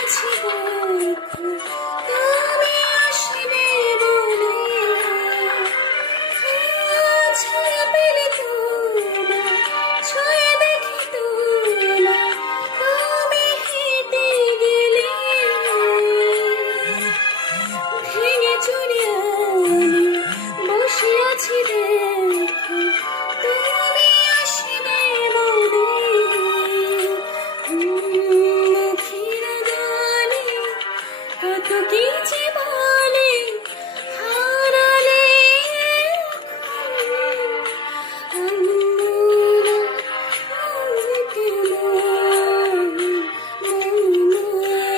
আছি দুঃখ তুমি আসবে বলে ছায়া পেলে তোমার ছুঁয়ে দেখি তোমার তুমি হেঁটে গেলে ভেঙে চুরে আমি বসে আছি দেখো তুমি আসবে বলে মুখের গানে কত কি